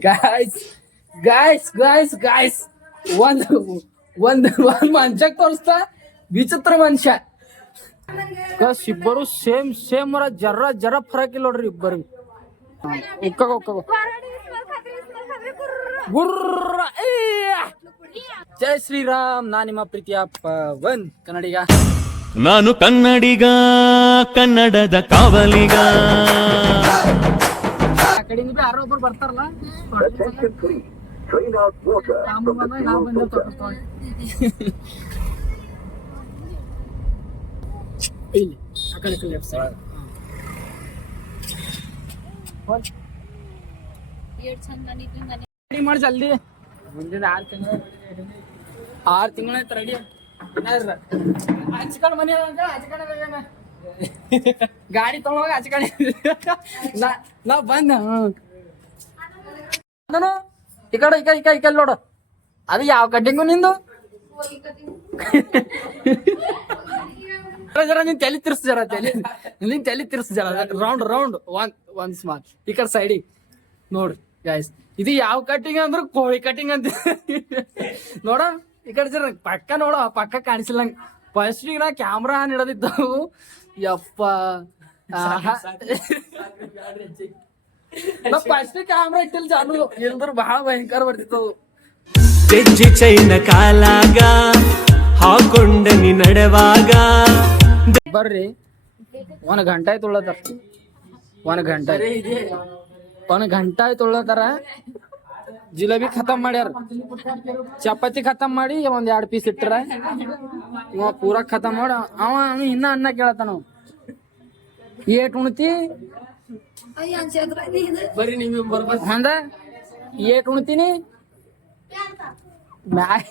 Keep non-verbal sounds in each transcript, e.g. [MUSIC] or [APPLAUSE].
Guys guys guys guys ಒಂದ್ ಒಂದ್ ಒಂದ್ ಮನುಷ್ಯಕ್ ತೋರಿಸ್ತಾ ವಿಚಿತ್ರ ಮನುಷ್ಯ. ಗಸ್ ಇಬ್ಬರು ಸೇಮ್ ಸೇಮ್ ಅರ ಜರ ಜರ ಫರಕ್ ಇಲ್ಲ ನೋಡ್ರಿ ಇಬ್ಬರು ಉಕ್ಕಗ ಉಕ್ಕಗ ಗುರ್ರ! ಜೈ ಶ್ರೀರಾಮ್, ನಾ ನಿಮ್ಮ ಪ್ರೀತಿಯ ಪವನ್ ಕನ್ನಡಿಗ. ನಾನು ಕನ್ನಡಿಗ, ಕನ್ನಡದ ಕಾವಲಿಗ. ಕಡೆಯಿಂದ ಬಿ ಯಾರೋ ಒಬ್ರು ಬರ್ತಾರಲ್ಲ. ಇಲ್ಲಿ ರೆಡಿ ಮಾಡಿ ಜಲ್ದಿ ಮುಂದಿನ ಆರು ತಿಂಗಳು ಆರು ತಿಂಗಳ ರೆಡಿ ಹಚ್ಕಡೆ ಮನೆ ಅದ ಹೋಗ್ಯಾನ. ಗಾಡಿ ತಗೊಂಡೋಗ ಹಚ್ಕಡೆ ನಾ ನಾ ಬಂದ ನಾನು ಈ ಕಡೆ ಈ ಕಡೆ ಈ ಕಡೆ ಕಡೆ ನೋಡು. ಅದು ಯಾವ ಕಟ್ಟಿಂಗು ನಿಂದು? ಜರ, ನೀನ್ ತಲೆ ತಿರ್ಸ್ ಜರ ತಲೆ. ನೀನ್ ತಲೆ ತಿರ್ಸ್ ಜರ. Round round. One one small ಈ ಕಡೆ ಸೈಡಿಗೆ ನೋಡ್ರಿ ಗಾಯ್ಸ್ ಇದು ಯಾವ ಕಟ್ಟಿಂಗ್ ಅಂದ್ರೆ ಕೋಳಿ ಕಟ್ಟಿಂಗ್ ಅಂತ. ನೋಡ ಈ ಕಡೆ ಜರ ಪಕ್ಕ ನೋಡ ಪಕ್ಕ ಕಾಣಿಸಿಲ್ಲ ಫಸ್ಟ್ ನಾ ಕ್ಯಾಮ್ರಾ ಆನ್ ಇಡದಿದ್ದವು ಯಪ್ಪ. ನಾ ಫಸ್ಟ್ ಕ್ಯಾಮ್ರಾ ಇಟ್ಟಿಲ್ಲ ಜಾನು ಇಲ್ದ್ರ ಬಹಳ ಭಯಂಕರ ಬರ್ತಿತ್ತವು ಹೆಜ್ಜೆ ಚೈನ ಕಾಲಾಗ ಹಾಕೊಂಡ ನೀ ನಡೆವಾಗ ಬರ್ರಿ ಒಂದ್ ಗಂಟೆ ಆಯ್ತು ಉಳ್ಳತಾರ ಒಂದ್ ಗಂಟೆ ಒಂದ್ ಗಂಟೆ ಆಯ್ತು ಉಳ್ಳತಾರ ಜಿಲೇಬಿ ಖತಮ್ ಮಾಡ್ಯಾರ ಚಪಾತಿ ಖತಮ್ ಮಾಡಿ ಒಂದ್ ಎರಡ್ ಪೀಸ್ ಇಟ್ಟರ ಇವ ಪೂರಾ ಖತಮ್ ಮಾಡ. ಅವ ಅವ ಇನ್ನ ಅನ್ನ ಕೇಳತ್ತಾನ. ಏಟ್ ಉಣ್ತಿ? ಹಂದ? ಏಟ್ ಉಣ್ತೀನಿ? ಮ್ಯಾಯ್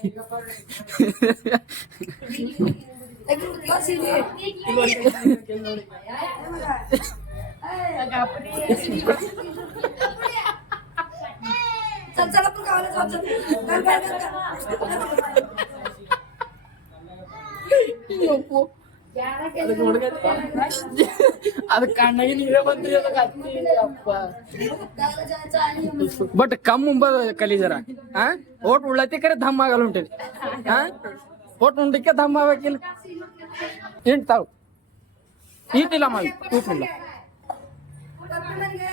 ಅಪ್ಪು ಅದಕ್ಕೆ ಹುಡುಗತ್ತೆ ಅದು ಕಣ್ಣಾಗಿ ನೀರೇ ಬಂದ್ರಿ ಅದಕ್ಕೆ ಹತ್ತಿ ಅಪ್ಪ ಬಟ್ ಕಮ್ಮುಂಬ ಕಲೀಜರ ಹಾ ಓಟ್ ಉಳ್ಳತಿ ಕರೆ ಧಮ್ಮ ಆಗಲ್ಲ ಉಂಟಿದೆ ಹಾ ಓಟ್ ಉಂಡಿಕ್ಕೆ ಧಮ್ಮ ಆಗಬೇಕಿಲ್ಲ ಇಂಟ್ ತಾವು ಈಟಿಲ್ಲ ಮಾಡಿ ಕೂತಿಲ್ಲ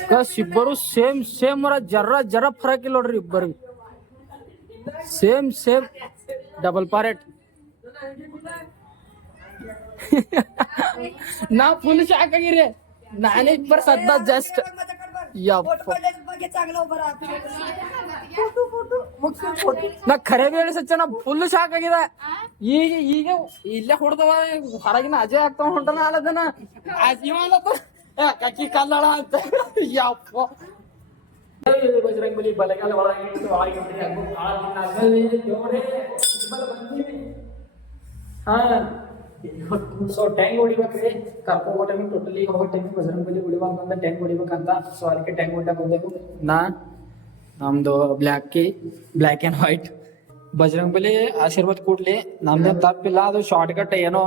ಕಸ್ ಇಬ್ಬರು ಸೇಮ್ ಸೇಮ್ ಮರ ಜರ ಜರ ಫರಕ್ ಇಲ್ಲ ನೋಡ್ರಿ ಇಬ್ಬರಿಗೆ ಸೇಮ್ ಸೇಮ್ ಡಬಲ್ ಪಾರೆಟ್ ನಾ ಫುಲ್ ಶಾಕ್ ಆಗಿರಿ ನಾನೇ ಇಬ್ಬರು ಸದ್ದ ಜಸ್ಟ್ ಯಪ್ಪ पडलेलं बघे चांगलं उभं राहा ನಾ ಖರೆ ಬೇಳೆ ಸಚ್ಚ ನಾ ಫುಲ್ ಶಾಕ್ ಆಗಿದೆ ಈಗ ಈಗ ಇಲ್ಲೇ ಹೊಡ್ದವ ಹೊರಗಿನ ಅಜಯ್ ಆಗ್ತಾವ ಹೊಂಟನ ಅಲ್ಲದನ ಇವ ಅಲ್ಲತ್ತ ಏ, ಕಕ್ಕಿ ಕಲ್ಲಳ ಅಂತ ಯಪ್ಪ ಬಜರಂಗ್ ಬಲಿ ಬಲಗಾಲ ಒಳಗೆ ಇಟ್ಟು ಒಳಗೆ ಇಟ್ಟು ಹಂಗು ಕಾಲ್ ನಿನ್ನ ಅದ್ರಲ್ಲಿ ದೇವ್ರೇ, ಇಬ್ಬರು ಬಂದೀವಿ. ಹಾ ಸೊ ಟ್ಯಾಂಗ್ ಹೊಡಿಬೇಕ್ರಿ ಕರ್ಕೊಂಡ್ ಟೈಮಿಗೆ ಟೋಟಲಿ ಹೋಗೋ ಟೈಮಿಗೆ ಬಜರಂಗ್ ಬಲಿ ಹೊಡಿವಾಗ ಬಂದ ಟ್ಯಾಂಕ್ ಹೊಡಿಬೇಕಂತ ಸೊ ಅದಕ್ಕೆ ಟ್ಯಾಂಗ್ ಹೊಡ್ಯಾಕ ಹೋದೆವು ನಾ ನಮ್ದು black Ki black and white Bajrang Bali ಆಶೀರ್ವಾದ ಕೊಡ್ಲಿ ನಮ್ದು ತಪ್ಪಿಲ್ಲ ಅದು ಶಾರ್ಟ್ ಕಟ್ ಏನೋ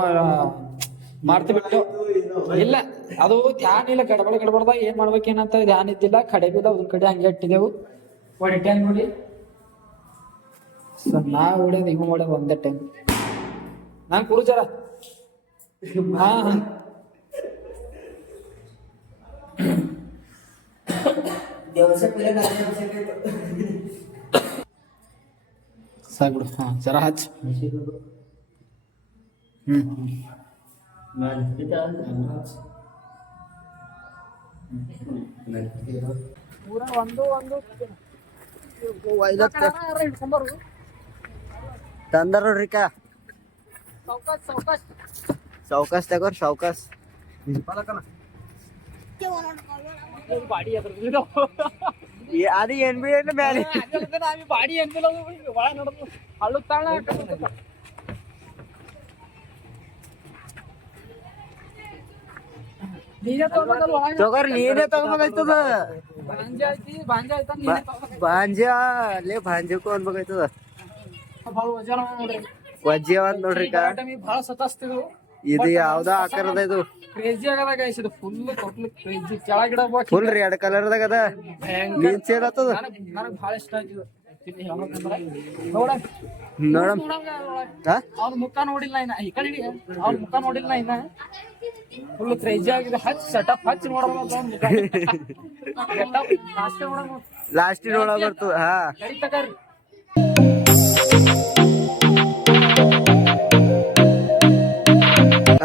ಮಾಡ್ತಿ ಬಿಟ್ಟು ಇಲ್ಲ ಅದು ಧ್ಯಾನ ಇಲ್ಲ ಗಡಬಡ ಗಡಬಡ್ದ ಏನ್ ಮಾಡ್ಬೇಕೇನಂತ ಧ್ಯಾನ ಇದ್ದಿಲ್ಲ ಕಡೆ ಬಿದ್ದ ಅದ್ರ ಕಡೆ ಹಂಗೆ ಇಟ್ಟಿದೆವು ಒನ್ ಟೈಮ್ ನೋಡಿ ಸೊ ನಾ ಹೊಡ್ಯೋದು ಹಿಂಗ ಹೊಡ್ಯೋದು ಒಂದೇ ಟೈಮ್ ನಂಗೆ ಕುಡು ಜರ ಹಾ ಹಾ ಸಾಕು ಬಿಡು ಹಾ ಜರ ಹಚ್ ಹ್ಮ್ ಪೂರ ಒಂದು ಒಂದು ಹಿಡ್ಕೊಂಬರು ತಂದಾರ ನೋಡ್ರಿಕ ಸಾವ್ಕಾಸ್ ಸಾವ್ಕಾಸ್ ಸಾವ್ಕಾಸ್ ತಗೋರ್ ಸಾವ್ಕಾಸ್ ಬಾಡಿ ಅದ್ರ ಅದು ಏನ್ ಬಿ ಏನ್ ಮ್ಯಾಲೆ ನಾವಿ ಬಾಡಿ ಅಂತಿಲ್ಲ ಒಳ ನೋಡೋದು ಹಳ್ಳು ತಾಣ ನೀನೇ ತಗೊಂಡ್ ಒಳಗೆ ತಗೋರ್ ನೀನೇ ತಗೋಬೇಕಾಯ್ತದ ಬಾಂಜೆ ಐತಿ ಬಾಂಜೆ ಆಯ್ತಾ ನೀನೇ ತಗೊಂಡ್ ಭಾಂಜ ಅಲ್ಲೇ ಭಾಂಜಕ್ಕೂ ಅನ್ಬೇಕಾಯ್ತದ ಭಾಳ ವಜನ ನೋಡ್ರಿ ವಜ್ಜಿ ಅವಂತ್ ನೋಡ್ರಿಕ ಟೈಮಿಗೆ ಭಾಳ ಸತಾಸ್ತಿದ್ವು ಇದು ಯಾವ್ದೋ ಆಕಾರದ ಇದು? ಕ್ರೇಜಿ ಆಗದ ಗೈಸ್ ಇದು ಫುಲ್ ಟೋಟಲ್ ಕ್ರೇಜಿ ಕೆಳಗಿಡಬೇಕು ಫುಲ್ ರೆಡ್ ಕಲರ್ದಾಗ ಅದ. ನೀನ್ ಸೇಲ್ ಆತದ ನನಗ್ ನನಗ್ ಇಷ್ಟ ಆಯ್ತು ಇದು ಹೇಳ್ಬೇಕಂದ್ರ ನೋಡ ನೋಡಮ್ ಹಾ? ಅವ್ನ ಮುಖ ನೋಡಿಲ್ಲ ಇನ್ನ. ಈ ಕಡೆ ಅವ್ನ ಮುಖ ನೋಡಿಲ್ಲ ಇನ್ನ. ಫುಲ್ ಕ್ರೇಜಿ ಆಗಿದೆ. ಹಚ್ ಸೆಟಪ್ ಹಚ್ ನೋಡಬಹುದು ಅವ್ನ ಮುಖ. [LAUGHS] ಲಾಸ್ಟ್ ನೋಡ ಬರ್ತು. ಹಾ.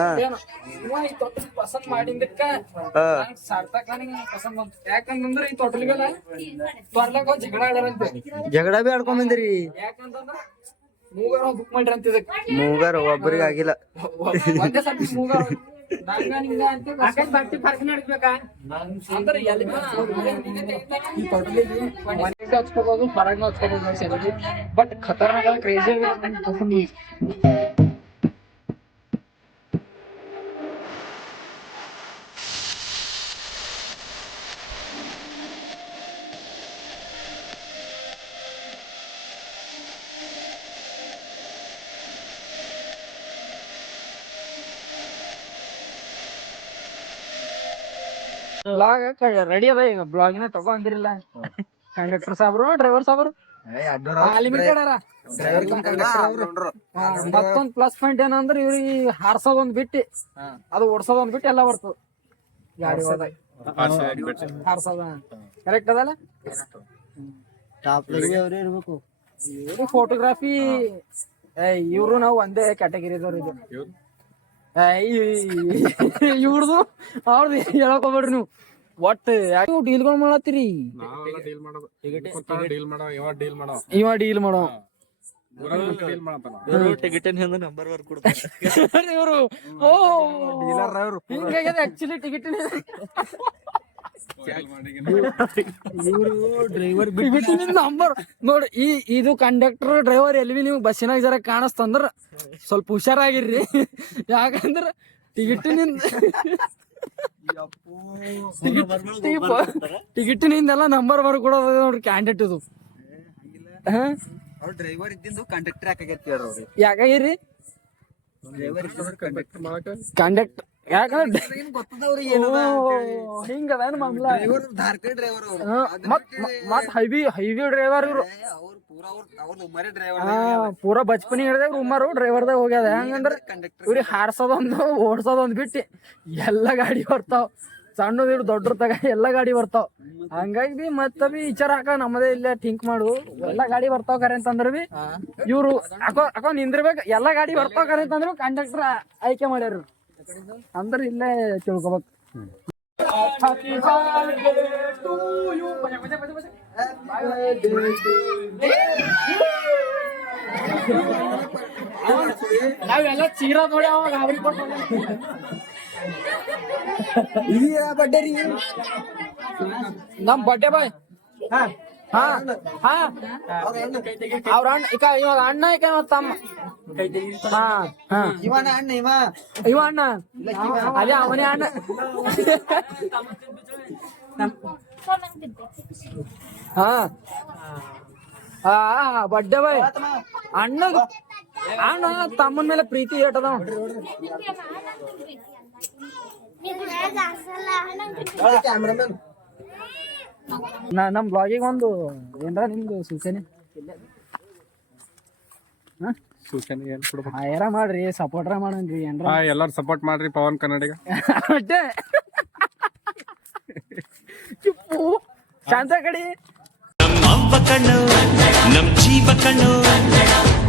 ಗಡಿ ತಗರಿ ಹಾ ಏನು ಇವ ಈ ತೊಟ್ಲ್ ಪಸಂದ್ ಮಾಡಿದ್ದಕ್ಕ ಹಾ. ನಂಗ್ ಸಾರ್ಥಕ ನನಗೆ ಪಸಂದ್ ಬಂತು ಯಾಕಂತಂದ್ರ ಈ ತೊಟ್ಲಿಗೆಲ್ಲ ಬರ್ಲಕ್ಕ ಒಂದ್ ಜಗಳ ಆಡಾರಂತೆ ಜಗಳ ಬಿ ಆಡ್ಕೊಂಡ್ ಬಂದಿರಿ ಯಾಕಂತಂದ್ರ ಮೂಗಾರ ಬುಕ್ ಮಾಡ್ರಿ ಅಂತ ಇದಕ್ಕೆ ಮೂಗಾರ ಒಬ್ಬರಿಗೆ ಆಗಿಲ್ಲ ಒಂದೇ ಸರ್ತಿ ಮೂಗಾರ ನಂಗ ನಿಂಗ ಅಂತ ಭಕ್ತಿ ಪಾರ್ಕ್ ನಡಿಸ್ಬೇಕಾ ಅಂದ್ರೆ ಎಲ್ಲಿ ಈ ತೊಟ್ಲಿಗೆ ಮನೆಗೆ ಹಚ್ಕೋಬಹುದು ಹೊರಗೆ ಹಚ್ಕೋಬಹುದು ಬಟ್ ಖತರ್ನಾಕ್ ಕ್ರೇಜಿ ಬ್ಲಾಗ್ ರೆಡಿ ಅದ ಈಗ. ಬ್ಲಾಗಿನ ತಗೋ ಅಂದಿರಲ್ಲ ಕಂಡಕ್ಟರ್ ಸಾಬ್ರು ಡ್ರೈವರ್ ಸಾಬ್ರು. ಮತ್ತೊಂದ್ ಪ್ಲಸ್ ಪಾಯಿಂಟ್ ಏನಂದ್ರ ಇವ್ರಿಗೆ ಹಾರ್ಸೋದೊಂದ್ ಬಿಟ್ಟಿ. ಅದು ಓಡ್ಸೋದೊಂದ್ ಬಿಟ್ಟು ಎಲ್ಲ ಬರ್ತದ ಗಾಡಿ ಹೋದಾಗ. ಹಾರ್ಸೋದ ಕರೆಕ್ಟ್ ಅದಲ್ಲ? ಟಾಪ್ ಅವರೇ ಇರ್ಬೇಕು. ಇವ್ರು ಫೋಟೋಗ್ರಾಫಿ ಇವ್ರು ನಾವು ಒಂದೇ ಕ್ಯಾಟಗರಿದವ್ರು ಇದು. ಇವ್ರದು ಅವ್ರದ್ದು ಹೇಳಕ್ ಹೋಗ್ಬೇಡ್ರಿ ನೀವು. ಒಟ್ಟ ಯಾಕೆ ಡೀಲ್ಗಳು ಮಾಡತ್ತೀರಿ? ಡೀಲ್ ಮಾಡೋದು. ಡೀಲ್ ಮಾಡೋ ಇವ ಡೀಲ್ ಮಾಡೋ. ಇವ ಡೀಲ್ ಮಾಡೋ. ಡೀಲ್ ಮಾಡತಾನ ಇವರು ಓ ಹಿಂಗಾಗ್ಯದ ಆಕ್ಚುಲಿ ಟಿಕೆಟ್ ನಂಬರ್ ನೋಡಿ ಈ ಇದು ಕಂಡಕ್ಟರ್ ಡ್ರೈವರ್ ಎಲ್ಲಿ ಬಿ ನೀವು ಬಸ್ಸಿನಾಗ ಜರ ಕಾಣಿಸ್ತಂದ್ರ ಸ್ವಲ್ಪ ಹುಷಾರಾಗಿರ್ರಿ. ಯಾಕಂದ್ರ ಟಿಕೆಟಿನಿಂದ ಟಿಕೆಟಿನಿಂದೆಲ್ಲ ನಂಬರ್ ಬರ್ಕೊಡೋದ ನೋಡ್ರಿ ಕ್ಯಾಂಡಿಡೇಟ್ ಇದು. ಡ್ರೈವರ್ ಇದ್ದಿದ್ದು ಕಂಡಕ್ಟರ್ ಯಾಕಾಗೈತಿ ಯಾಕಾಗಿರಿ ಡ್ರೈವರ್ ಕಂಡಕ್ಟರ್ ಯಾಕಂದ್ರೆ ಏನೋ ಹಿಂಗದ ಮಮ್ಲ? ಮತ್ ಮತ್ ಹೈವಿ ಹೈವಿ ಡ್ರೈವರ್ ಇವ್ರು. ಪೂರಾ ಉಮ್ಮರೆ ಬಚ್ಪನಿ ಹಿಡ್ದಾಗ ರೂಮರು ಡ್ರೈವರ್ದಾಗ ಹೋಗ್ಯದ. ಹೆಂಗಂದ್ರ ಇವ್ರಿಗೆ ಹಾರ್ಸೋದೊಂದು ಓಡ್ಸೋದೊಂದು ಬಿಟ್ಟು ಎಲ್ಲ ಗಾಡಿ ಬರ್ತಾವ. ಸಣ್ಣದ ಹಿಡ್ದು ದೊಡ್ಡ ತಗ ಎಲ್ಲ ಗಾಡಿ ಬರ್ತಾವ. ಹಂಗಾಗಿ ಬಿ ಮತ್ತ ಬಿ ವಿಚಾರ ಹಾಕ ನಮ್ಮದೇ ಇಲ್ಲೇ ಥಿಂಕ್ ಮಾಡು. ಎಲ್ಲ ಗಾಡಿ ಬರ್ತಾವ ಕರೆ ಅಂತಂದ್ರ ಬಿ ಇವ್ರು ಅಕೋ ಅಕೋ ನಿಂದಿರ್ಬೇಕು ಎಲ್ಲ ಗಾಡಿ ಬರ್ತಾವ ಕರೆ ಅಂತಂದ್ರು ಕಂಡಕ್ಟರ್ ಆಯ್ಕೆ ಮಾಡ್ಯಾರ ಅಂದ್ರ ಇಲ್ಲೇ ತಿಳ್ಕೊಬೇಕು ನಾವೆಲ್ಲ ಚೀರ ನೋಡಿ ಅವಾಗ ಅವ್ರಿಗೆ ಕೊಟ್ಟು ಬಡ್ಡೆ ರೀ ನಮ್ ಬಡ್ಡೆ ಬಾಯ್ ಹಾ ಹಾ ಅವ್ರ ಅಣ್ಣ ಈಗ ಇವಾಗ ಅಣ್ಣ ಇವಾಗ ತಮ್ಮ. ಹಾ ಹಾ. ಇವನ ಅಣ್ಣ ಇವ. ಇವ ಅಣ್ಣ. ಅದೇ ಅವನೇ ಅಣ್ಣ. ಹಾ. ಹಾ ಬಡ್ಡೆ ಬಾಯ್ ಅಣ್ಣ ಅಣ್ಣ ತಮ್ಮನ ಮೇಲೆ ಪ್ರೀತಿ ಏಟದ ಕ್ಯಾಮ್ರಾಮನ್ ನಾ ನಮ್ ಬ್ಲಾಗಿಗೆ ಒಂದು ಏನರ ನಿಮ್ದು ಸೂಚನೆ? ಹಾ? ಸೂಚನೆ ಏನು ಕೊಡ್ಬೇಕು? ಮಾಡ್ರಿ ಸಪೋರ್ಟ್ರ ಮಾಡನ್ರಿ ಏನ್ರ? ಹಾ ಎಲ್ಲಾರು ಸಪೋರ್ಟ್ ಮಾಡ್ರಿ ಪವನ್ ಕನ್ನಡಿಗ. ಅಷ್ಟೇ? ಶಾಂತ ಕಡಿ. ನಮ್ಮ ಕಣ್ಣು ನಮ್ ಜೀವ ಕಣ್ಣು.